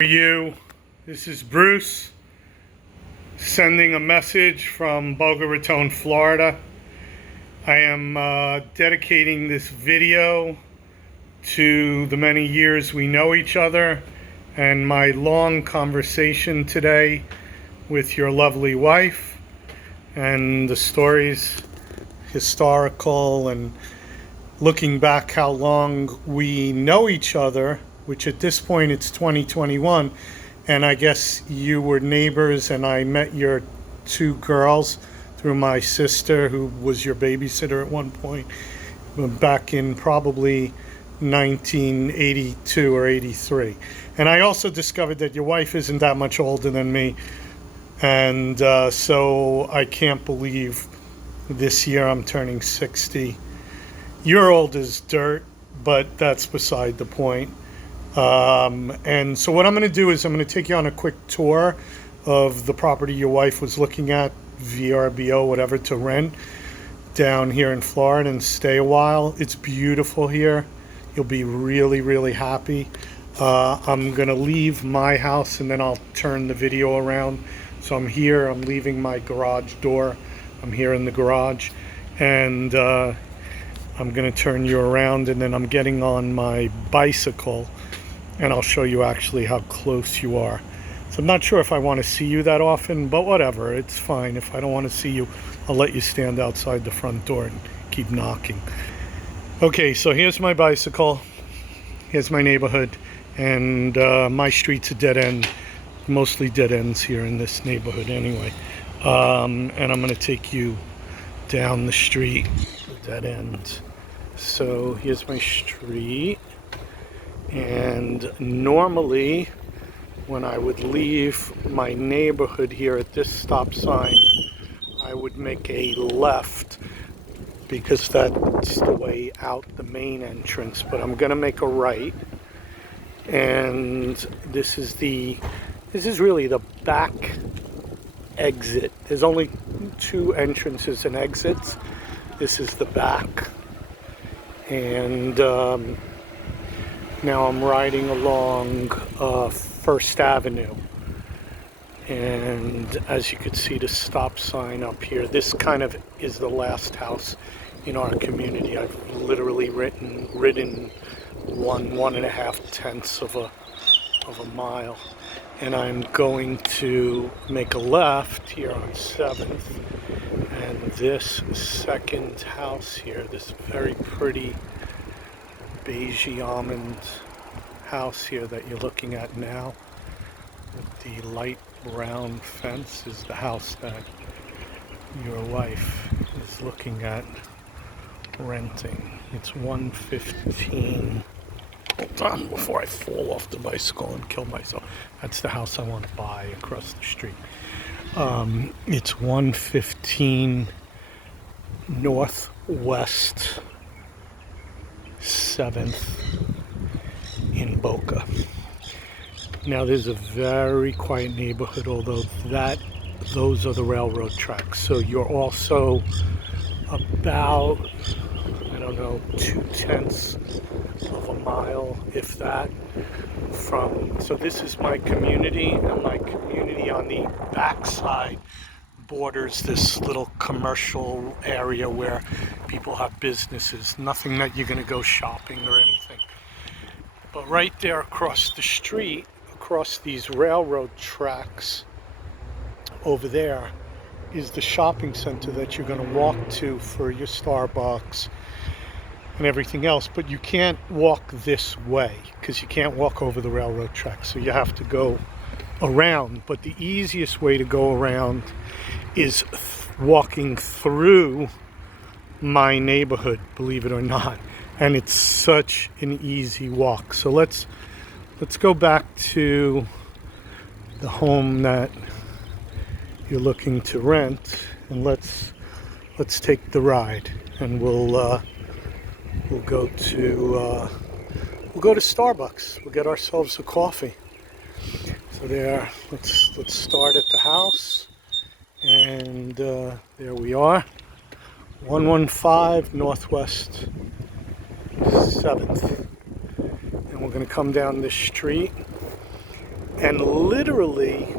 For you, this is Bruce sending a message from Boca Raton, Florida. I am dedicating this video to the many years we know each other and my long conversation today with your lovely wife, and the stories, historical, and looking back how long we know each other, which at this point it's 2021, and I guess you were neighbors and I met your two girls through my sister who was your babysitter at one point back in probably 1982 or 83. And I also discovered that your wife isn't that much older than me, and so I can't believe this year I'm turning 60. You're old as dirt, but that's beside the point. And so what I'm going to do is I'm going to take you on a quick tour of the property your wife was looking at, VRBO, whatever, to rent down here in Florida and stay a while. It's beautiful here. You'll be really, really happy. I'm going to leave my house and then I'll turn the video around. So I'm here, I'm leaving my garage door. I'm here in the garage, and I'm going to turn you around, and then I'm getting on my bicycle and I'll show you actually how close you are. So I'm not sure if I want to see you that often, but whatever, it's fine. If I don't want to see you, I'll let you stand outside the front door and keep knocking. Okay, so here's my bicycle, here's my neighborhood, and my street's a dead end, mostly dead ends here in this neighborhood anyway. And I'm going to take you down the street, dead end. So here's my street, and normally when I would leave my neighborhood here at this stop sign, I would make a left because that's the way out the main entrance, but I'm gonna make a right, and this is really the back exit. There's only two entrances and exits. This is the back, and now I'm riding along First Avenue, and as you can see the stop sign up here, this kind of is the last house in our community. I've literally ridden 1.5 of a mile, and I'm going to make a left here on 7th, and this second house here, this very pretty beige almond house here that you're looking at now with the light brown fence, is the house that your wife is looking at renting. It's 115. Hold on before I fall off the bicycle and kill myself. That's the house I want to buy across the street. It's 115 Northwest 7th in Boca. Now there's a very quiet neighborhood, although those are the railroad tracks. So you're also about, I don't know, 2/10 of a mile, if that, from, so this is my community, and my community on the backside borders this little commercial area where people have businesses. Nothing that you're going to go shopping or anything. But right there across the street, across these railroad tracks over there, is the shopping center that you're going to walk to for your Starbucks and everything else. But you can't walk this way because you can't walk over the railroad tracks, so you have to go around. But the easiest way to go around is walking through my neighborhood, believe it or not, and it's such an easy walk. So let's go back to the home that you're looking to rent, and let's take the ride, and we'll go to Starbucks. We'll get ourselves a coffee. So there, let's start at the house, and there we are, 115 Northwest 7th, and we're going to come down this street And literally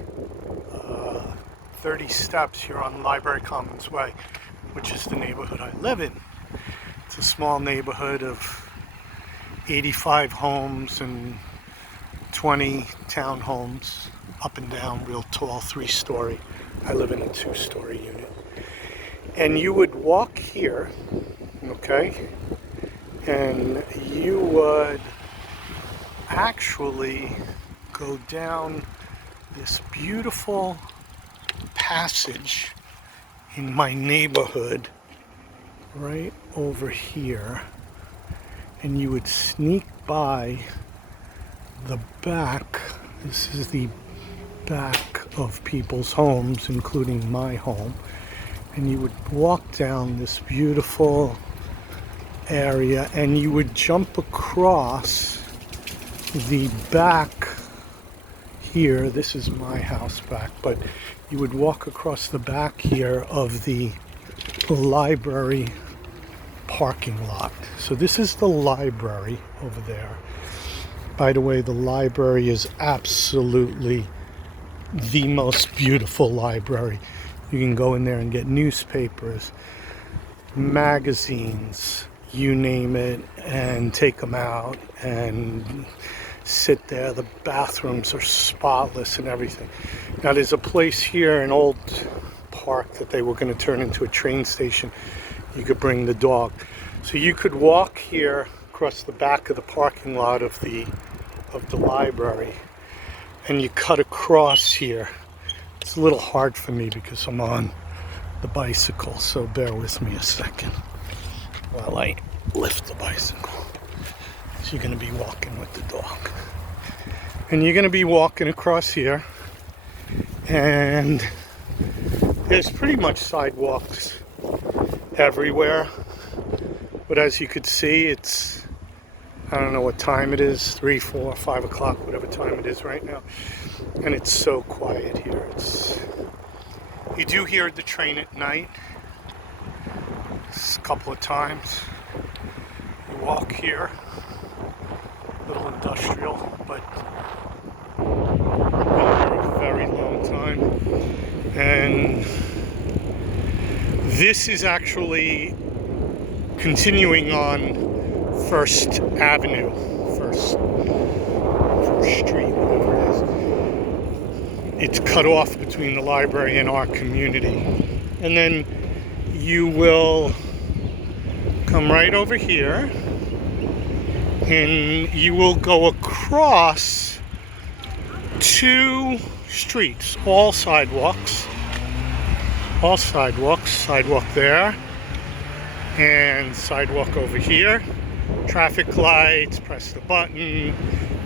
30 steps, you're on Library Commons Way, which is the neighborhood I live in. It's a small neighborhood of 85 homes and 20 townhomes, up and down, real tall, 3-story. I live in a 2-story unit. And you would walk here, okay, and you would actually go down this beautiful passage in my neighborhood right over here, and you would sneak by the back. This is the back of people's homes, including my home, and you would walk down this beautiful area and you would jump across the back here. This is my house back, but you would walk across the back here of the library parking lot. So this is the library over there. By the way, the library is absolutely the most beautiful library. You can go in there and get newspapers, magazines, you name it, and take them out and sit there. The bathrooms are spotless and everything. Now there's a place here, an old park that they were going to turn into a train station. You could bring the dog. So you could walk here across the back of the parking lot of the library, and you cut across here. It's a little hard for me because I'm on the bicycle, so bear with me a second while I lift the bicycle. So you're going to be walking with the dog. And you're going to be walking across here, and there's pretty much sidewalks everywhere. But as you could see, it's, I don't know what time it is, 3, 4, 5 o'clock, whatever time it is right now. And it's so quiet here. You do hear the train at night a couple of times. You walk here, a little industrial, but for a very long time. And this is actually continuing on First Avenue, First Street, whatever it is. It's cut off between the library and our community. And then you will come right over here, and you will go across 2 streets, all sidewalks, sidewalk there, and sidewalk over here. Traffic lights, press the button.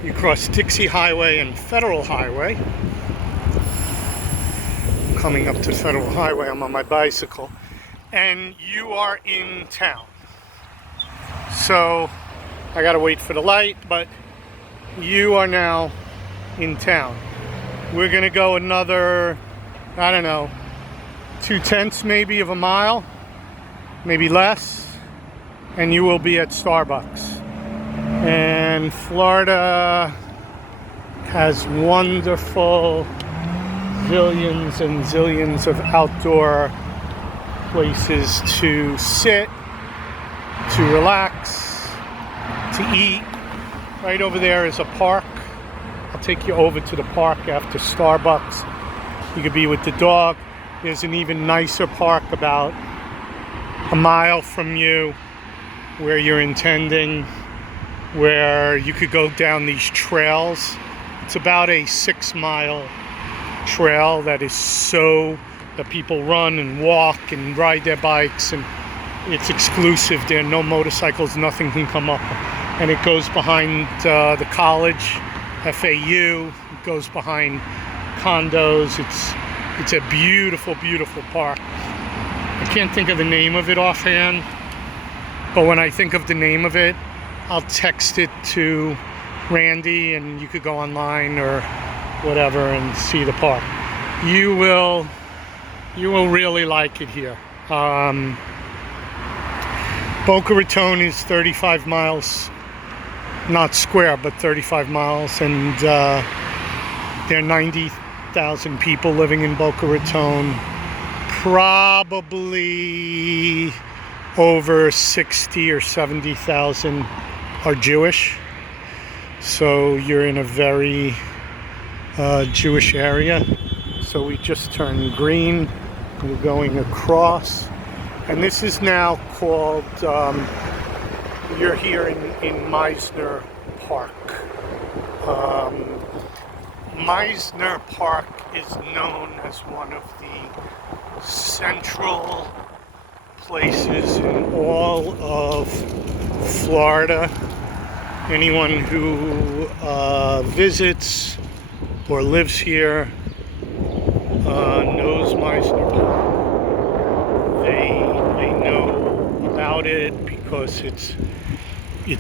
You cross Dixie Highway and Federal Highway. Coming up to Federal Highway, I'm on my bicycle, and you are in town. So I gotta wait for the light, but you are now in town. We're gonna go another, I don't know, 2/10 maybe of a mile, maybe less, and you will be at Starbucks. And Florida has wonderful zillions and zillions of outdoor places to sit, to relax, to eat. Right over there is a park. I'll take you over to the park after Starbucks. You could be with the dog. There's an even nicer park about a mile from you where you're intending, where you could go down these trails. It's about a 6-mile trail that people run and walk and ride their bikes, and it's exclusive. There are no motorcycles, nothing can come up. And it goes behind the college, FAU. It goes behind condos. It's a beautiful, beautiful park. I can't think of the name of it offhand, but when I think of the name of it, I'll text it to Randy, and you could go online or whatever and see the park. You will really like it here. Boca Raton is 35 miles, not square, but 35 miles, and There are 90,000 people living in Boca Raton. Probably over 60 or 70,000 are Jewish. So you're in a very Jewish area. So we just turned green. We're going across. And this is now called, you're here in Meisner Park. Meisner Park is known as one of the central places in all of Florida. Anyone who visits or lives here knows Meisner Park. They know about it because it's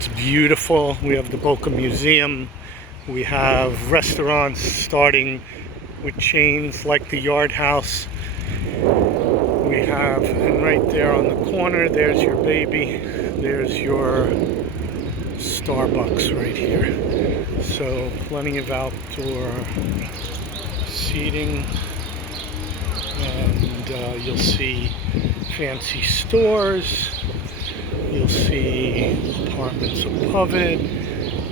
beautiful. We have the Boca Museum. We have restaurants starting with chains like the Yard House. We have, and right there on the corner, there's your baby. There's your Starbucks right here. So plenty of outdoor seating. And you'll see fancy stores. You'll see apartments above it.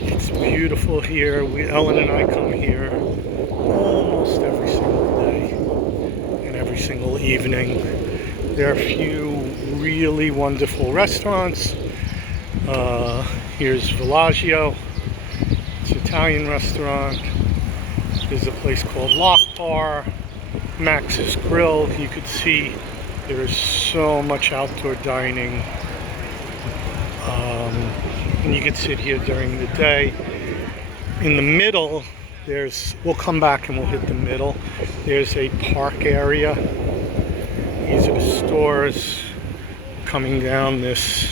It's beautiful here. Ellen and I come here almost every single day and every single evening. There are a few really wonderful restaurants. Here's Villaggio. It's an Italian restaurant. There's a place called Lock Bar. Max's Grill. You could see there is so much outdoor dining. And you can sit here during the day. In the middle, we'll come back and we'll hit the middle. There's a park area. These are the stores coming down this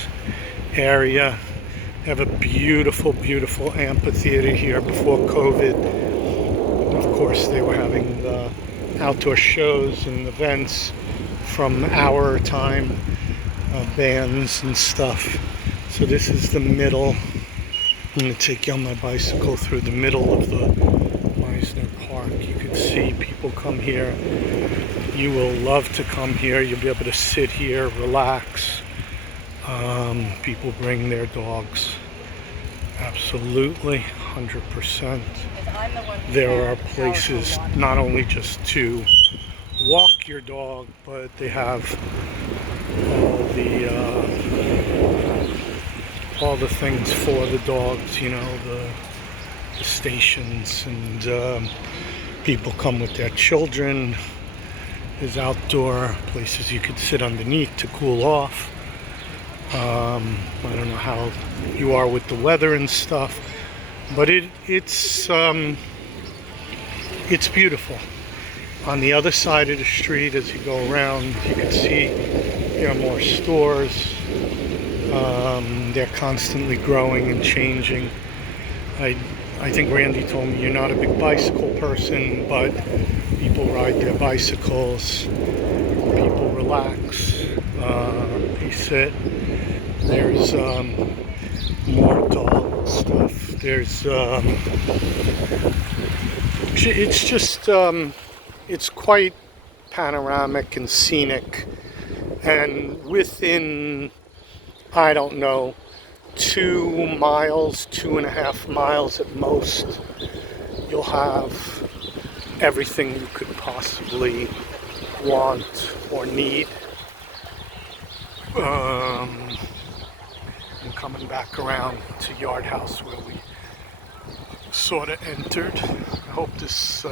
area. They have a beautiful, beautiful amphitheater here before COVID. Of course, they were having the outdoor shows and events from our time, bands and stuff. So this is the middle. I'm going to take you on my bicycle through the middle of the Meisner Park. You can see people come here. You will love to come here. You'll be able to sit here, relax. People bring their dogs. Absolutely, 100%. There are places not only just to walk your dog, but they have all the things for the dogs, you know, the stations, and people come with their children. There's outdoor places you could sit underneath to cool off. I don't know how you are with the weather and stuff, but it's beautiful. On the other side of the street, as you go around, you can see there are more stores. They're constantly growing and changing. I think Randy told me you're not a big bicycle person, but people ride their bicycles, people relax, they sit. There's more dog stuff. There's it's just it's quite panoramic and scenic, and within, I don't know, 2 miles, 2.5 miles at most, you'll have everything you could possibly want or need. I'm coming back around to Yard House where we sort of entered. I hope this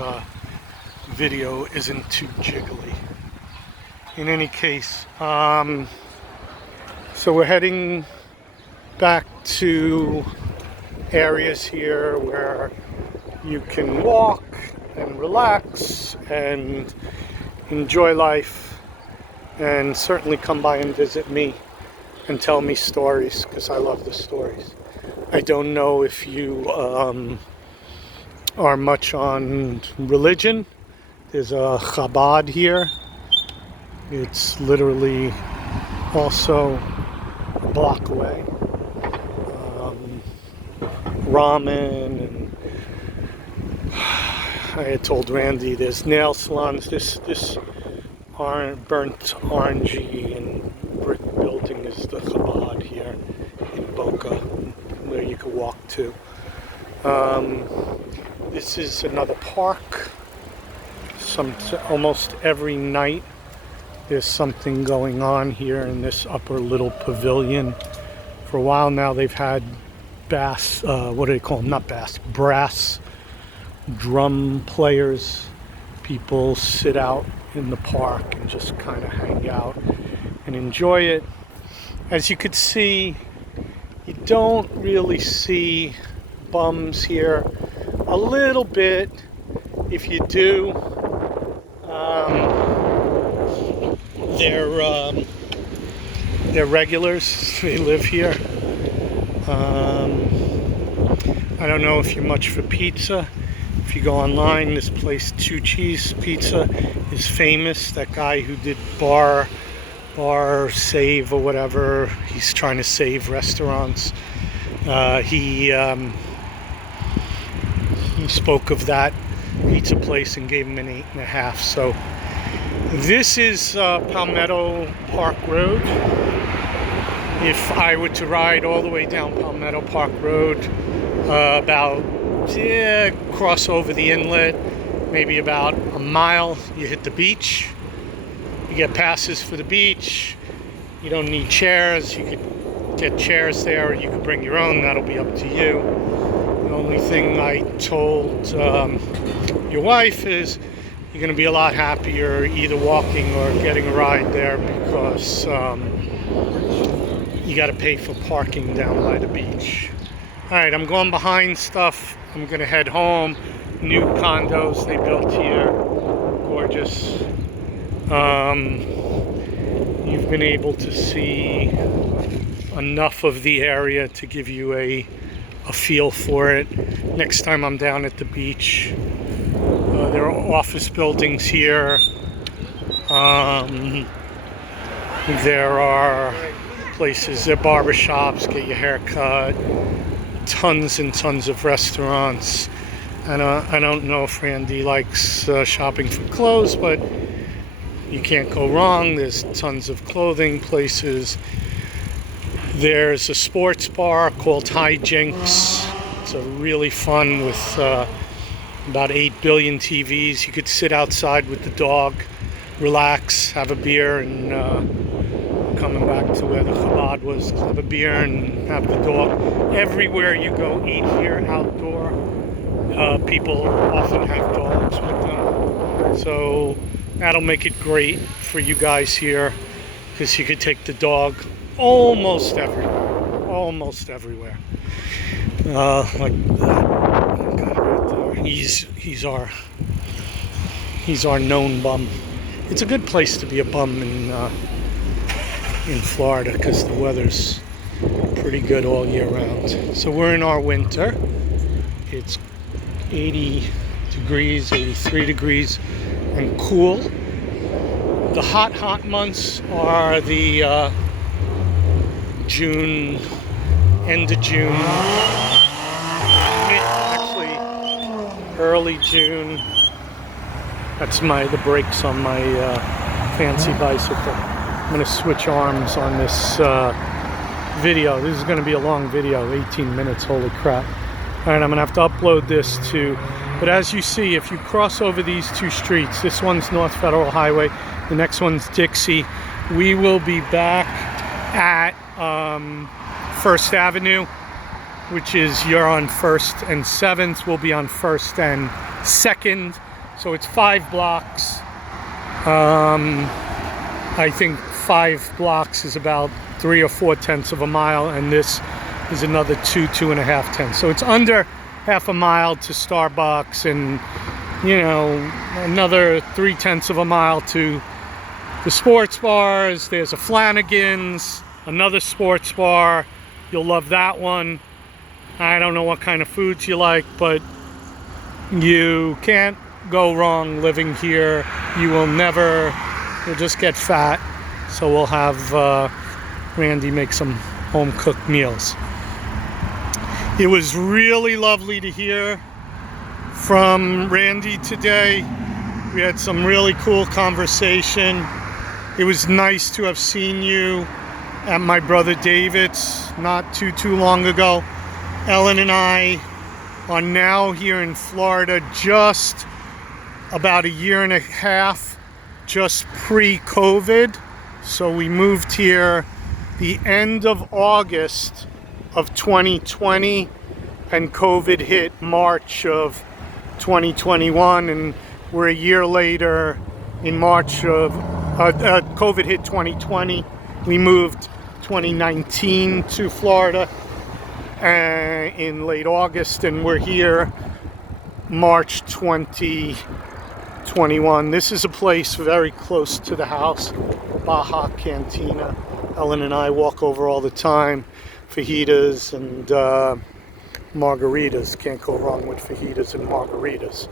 video isn't too jiggly. In any case, so we're heading back to areas here where you can walk and relax and enjoy life, and certainly come by and visit me and tell me stories, because I love the stories. I don't know if you are much on religion. There's a Chabad here. It's literally also a block away. Ramen, and I had told Randy there's nail salons. This burnt orangey and brick building is the Chabad here in Boca, where you can walk to. This is another park. Almost every night there's something going on here in this upper little pavilion. For a while now they've had brass drum players. People sit out in the park and just kind of hang out and enjoy it. As you could see, you don't really see bums here. A little bit, if you do, they're regulars. They live here. I don't know if you're much for pizza. If you go online, this place, Two Cheese Pizza, is famous. That guy who did Bar Save or whatever, he's trying to save restaurants. He spoke of that pizza place and gave him an 8.5. So this is Palmetto Park Road. If I were to ride all the way down Palmetto Park Road, cross over the inlet, maybe about a mile, you hit the beach. You get passes for the beach. You don't need chairs. You could get chairs there, or you could bring your own. That'll be up to you. The only thing I told your wife is you're going to be a lot happier either walking or getting a ride there, because you got to pay for parking down by the beach. Alright, I'm going behind stuff. I'm going to head home. New condos they built here. Gorgeous. You've been able to see enough of the area to give you a feel for it. Next time I'm down at the beach, there are office buildings here. There are places, there are barbershops, get your hair cut. Tons and tons of restaurants. And I don't know if Randy likes shopping for clothes, but you can't go wrong. There's tons of clothing places. There's a sports bar called Hijinks. It's a really fun with about 8 billion TVs. You could sit outside with the dog, relax, have a beer, and coming back to where the Chabad was, have a beer and have the dog. Everywhere you go eat here outdoor, people often have dogs with them. So that'll make it great for you guys here, because you could take the dog almost everywhere. Like that guy right there. He's our known bum. It's a good place to be a bum in Florida, because the weather's pretty good all year round. So we're in our winter. It's 80 degrees, 83 degrees, and cool. The hot months are the June, end of June, actually early June. That's the brakes on my fancy bicycle. I'm going to switch arms on this video. This is going to be a long video, 18 minutes, holy crap. All right, I'm going to have to upload this too. But as you see, if you cross over these two streets, this one's North Federal Highway, the next one's Dixie. We will be back at First Avenue, which is, you're on 1st and 7th. We'll be on 1st and 2nd. So it's 5 blocks. I think 5 blocks is about 3 or 4 tenths of a mile, and this is another 2.5 tenths. So it's under half a mile to Starbucks, and another 3 tenths of a mile to the sports bars. There's a Flanagan's, another sports bar. You'll love that one. I don't know what kind of foods you like, but you can't go wrong living here. You'll just get fat. So we'll have Randy make some home-cooked meals. It was really lovely to hear from Randy today. We had some really cool conversation. It was nice to have seen you at my brother David's not too long ago. Ellen and I are now here in Florida just about a year and a half, just pre-COVID. So we moved here the end of August of 2020, and COVID hit March of 2021, and we're a year later in March of COVID hit 2020. We moved 2019 to Florida in late August, and we're here March 2021. This is a place very close to the house, Baja Cantina. Ellen and I walk over all the time. Fajitas and margaritas. Can't go wrong with fajitas and margaritas.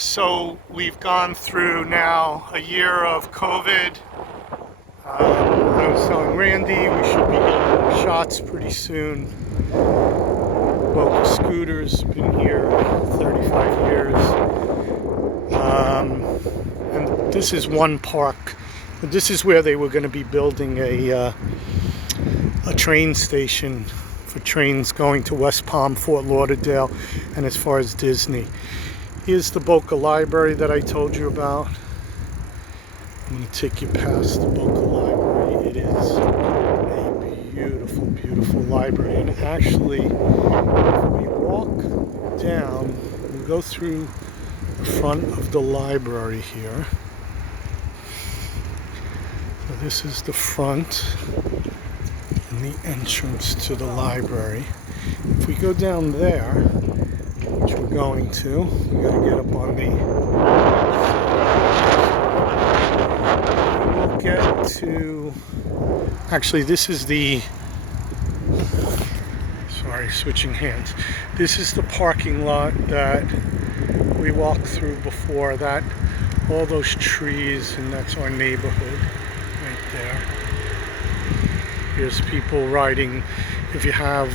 So we've gone through now a year of COVID. I was telling Randy we should be getting shots pretty soon. Boca Scooters, been here 35 years. And this is one park. This is where they were going to be building a train station for trains going to West Palm, Fort Lauderdale, and as far as Disney. Here's the Boca Library that I told you about. I'm going to take you past the Boca Library. It is a beautiful, beautiful library. And actually, if we walk down, we go through the front of the library here. So this is the front and the entrance to the library. If we go down there, which we're going to, we got to get up on the... We'll get to... Actually, this is the... Sorry, switching hands. This is the parking lot that we walked through before. That, all those trees, and that's our neighborhood right there. Here's people riding. If you have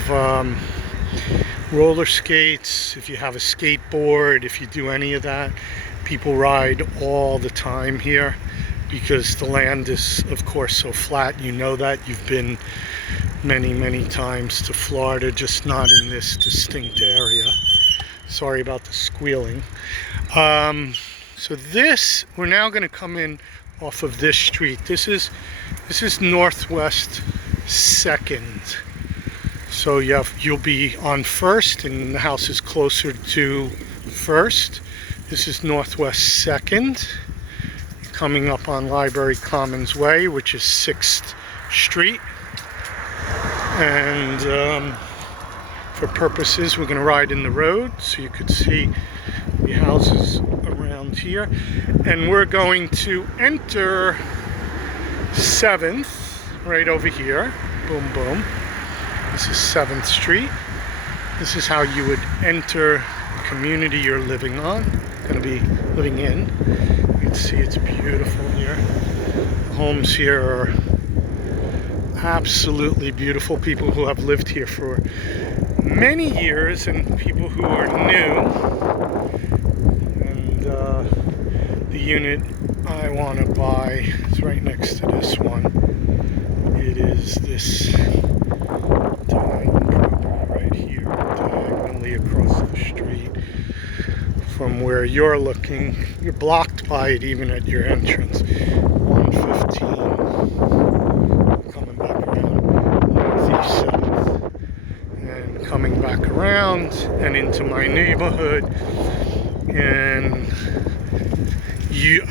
roller skates, if you have a skateboard, if you do any of that, people ride all the time here because the land is, of course, so flat. You know that. You've been many times to Florida, just not in this distinct area. Sorry about the squealing. So this, we're now going to come in off of this street. This is Northwest 2nd. So you'll be on First, and the house is closer to First. This is Northwest 2nd, coming up on Library Commons Way, which is 6th Street. And for purposes, we're going to ride in the road so you could see the houses around here. And we're going to enter 7th right over here. Boom, boom. This is 7th Street. This is how you would enter the community you're living on, going to be living in. You can see it's beautiful here. The homes here are absolutely beautiful. People who have lived here for many years and people who are new. And the unit I want to buy is right next to this one. It is this property right here, diagonally across the street from where you're looking. You're blocked by it even at your entrance. 115, coming back around Northeast 7th, and coming back around and into my neighborhood. And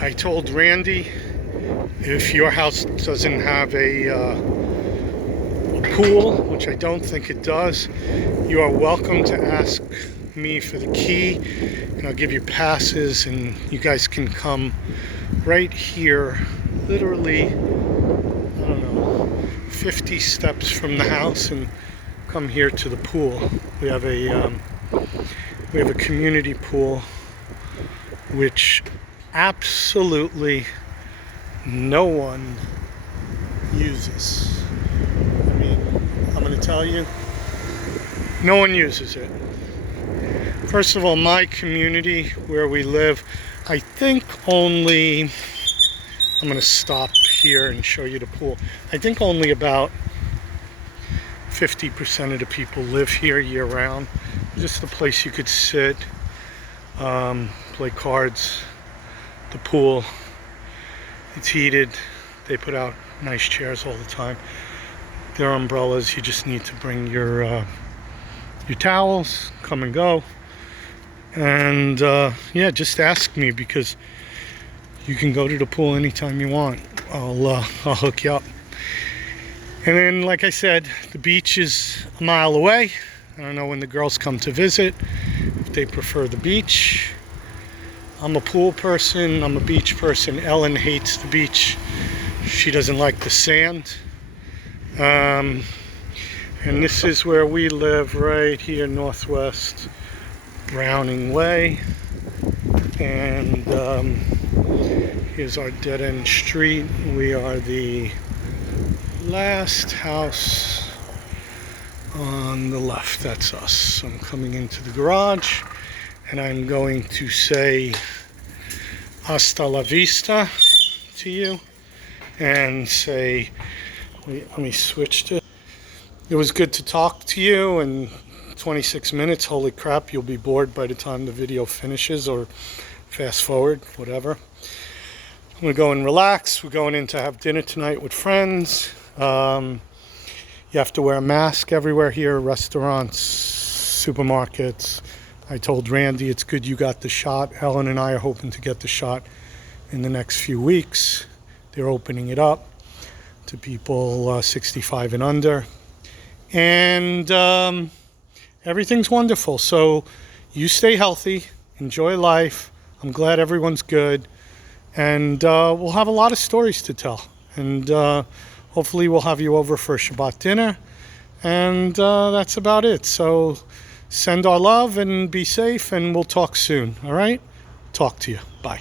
I told Randy, if your house doesn't have a pool, which I don't think it does, you are welcome to ask me for the key, and I'll give you passes, and you guys can come right here, literally, I don't know, 50 steps from the house, and come here to the pool. We have a community pool, which absolutely no one uses. I mean, I'm going to tell you, no one uses it. First of all, my community where we live, I think only, I'm going to stop here and show you the pool. I think only about 50% of the people live here year round. Just a place you could sit, play cards, the pool. It's heated. They put out nice chairs all the time. Their umbrellas, you just need to bring your towels, come and go. And yeah, just ask me, because you can go to the pool anytime you want. I'll hook you up. And then, like I said, the beach is a mile away. I don't know when the girls come to visit if they prefer the beach. I'm a pool person, I'm a beach person. Ellen hates the beach. She doesn't like the sand. And this is where we live, right here, Northwest Browning Way. And here's our dead-end street. We are the last house on the left. That's us. I'm coming into the garage, and I'm going to say hasta la vista to you, and say, let me switch to, it was good to talk to you. And 26 minutes, holy crap, you'll be bored by the time the video finishes, or fast forward, whatever. I'm gonna go and relax. We're going in to have dinner tonight with friends. You have to wear a mask everywhere here, restaurants, supermarkets. I told Randy it's good you got the shot. Ellen and I are hoping to get the shot in the next few weeks. They're opening it up to people 65 and under. And everything's wonderful. So you stay healthy, enjoy life. I'm glad everyone's good. And we'll have a lot of stories to tell. And hopefully we'll have you over for a Shabbat dinner. And that's about it. So send our love and be safe, and we'll talk soon. All right? Talk to you. Bye.